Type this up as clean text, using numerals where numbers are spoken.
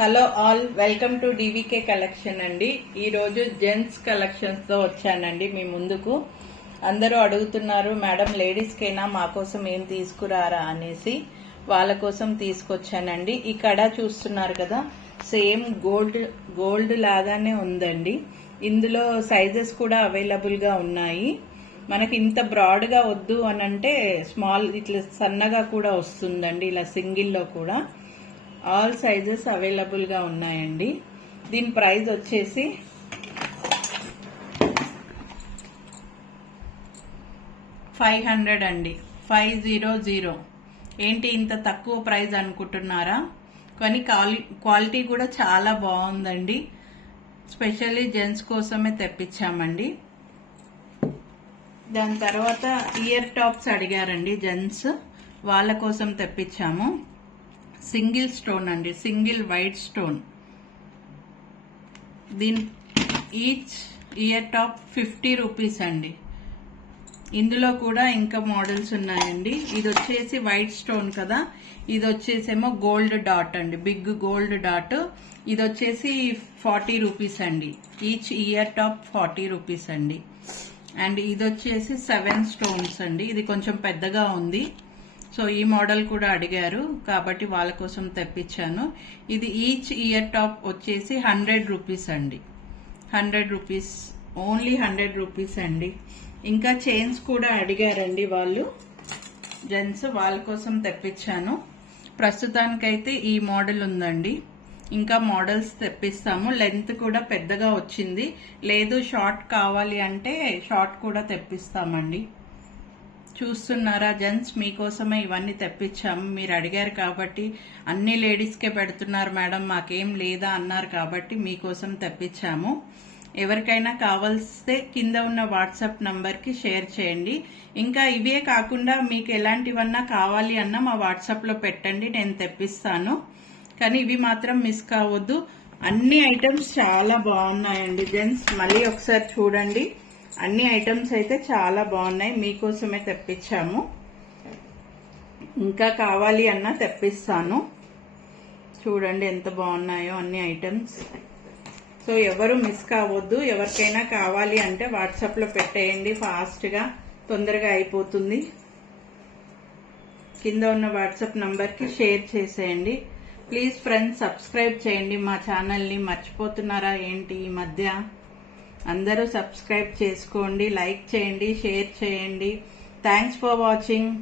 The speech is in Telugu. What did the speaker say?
Hello all, welcome to డివికే collection అండి. ఈరోజు జెంట్స్ కలెక్షన్స్తో వచ్చానండి మీ ముందుకు. అందరూ అడుగుతున్నారు, మేడం లేడీస్కైనా మా కోసం ఏం తీసుకురారా అనేసి. వాళ్ళ కోసం తీసుకొచ్చానండి. ఈ కడ చూస్తున్నారు కదా, సేమ్ గోల్డ్ లాగానే ఉందండి. ఇందులో సైజెస్ కూడా అవైలబుల్గా ఉన్నాయి. మనకి ఇంత బ్రాడ్గా వద్దు అని అంటే స్మాల్ ఇట్లా సన్నగా కూడా వస్తుందండి, ఇలా సింగిల్లో కూడా. ఆల్ సైజెస్ అవైలబుల్గా ఉన్నాయండి. దీని ప్రైస్ వచ్చేసి $500 అండి, 500. ఏంటి ఇంత తక్కువ ప్రైస్ అనుకుంటున్నారా? కానీ క్వాలిటీ కూడా చాలా బాగుందండి. స్పెషల్లీ జెంట్స్ కోసమే తెప్పించామండి. దాని తర్వాత ఇయర్ టాప్స్ అడిగారండి జెంట్స్, వాళ్ళ కోసం తెప్పించాము. సింగిల్ స్టోన్ అండి, సింగిల్ వైట్ స్టోన్. దీని ఈచ్ ఇయర్ టాప్ 50 రూపీస్ అండి. ఇందులో కూడా ఇంకా మోడల్స్ ఉన్నాయండి. ఇది వచ్చేసి వైట్ స్టోన్ కదా, ఇది వచ్చేసేమో గోల్డ్ డాట్ అండి, బిగ్ గోల్డ్ డాట్. ఇది వచ్చేసి 40 రూపీస్ అండి. ఈచ్ ఇయర్ టాప్ 40 రూపీస్ అండి. అండ్ ఇది వచ్చేసి 7 స్టోన్స్ అండి. ఇది కొంచెం పెద్దగా ఉంది, సో ఈ మోడల్ కూడా అడిగారు కాబట్టి వాళ్ళ కోసం తెప్పించాను. ఇది ఈచ్ ఇయర్ టాప్ వచ్చేసి 100 రూపీస్ అండి. 100 రూపీస్, ఓన్లీ 100 రూపీస్ అండి. ఇంకా చైన్స్ కూడా అడిగారండి వాళ్ళు జెంట్స్, వాళ్ళ కోసం తెప్పించాను. ప్రస్తుతానికైతే ఈ మోడల్ ఉందండి. ఇంకా మోడల్స్ తెప్పిస్తాము. లెంత్ కూడా పెద్దగా వచ్చింది, లేదు షార్ట్ కావాలి అంటే షార్ట్ కూడా తెప్పిస్తామండి. చూస్తున్నారా జెంట్స్, మీకోసమే ఇవన్నీ తెప్పించాము. మీరు అడిగారు కాబట్టి, అన్ని లేడీస్కే పెడుతున్నారు మేడం మాకేం లేదా అన్నారు కాబట్టి మీకోసం తెప్పించాము. ఎవరికైనా కావాల్స్తే కింద ఉన్న వాట్సాప్ నంబర్కి షేర్ చేయండి. ఇంకా ఇవే కాకుండా మీకు ఎలాంటివన్నా కావాలి అన్నా మా వాట్సాప్లో పెట్టండి, నేను తెప్పిస్తాను. కానీ ఇవి మాత్రం మిస్ కావద్దు. అన్ని ఐటమ్స్ చాలా బాగున్నాయండి జెంట్స్, మళ్ళీ ఒకసారి చూడండి. అన్ని ఐటమ్స్ అయితే చాలా బాగున్నాయి, మీకోసమే తెప్పించాము. ఇంకా కావాలి అన్నా తెప్పిస్తాను. చూడండి ఎంత బాగున్నాయో అన్ని ఐటమ్స్. సో ఎవరు మిస్ కావద్దు. ఎవరికైనా కావాలి అంటే వాట్సాప్లో పెట్టేయండి, ఫాస్ట్గా తొందరగా అయిపోతుంది. కింద ఉన్న వాట్సాప్ నంబర్కి షేర్ చేసేయండి. ప్లీజ్ ఫ్రెండ్స్, సబ్స్క్రైబ్ చేయండి మా ఛానల్ని. మర్చిపోతున్నారా ఏంటి ఈ మధ్య? అందరూ సబ్స్క్రైబ్ చేసుకోండి, లైక్ చేయండి, షేర్ చేయండి. Thanks for watching.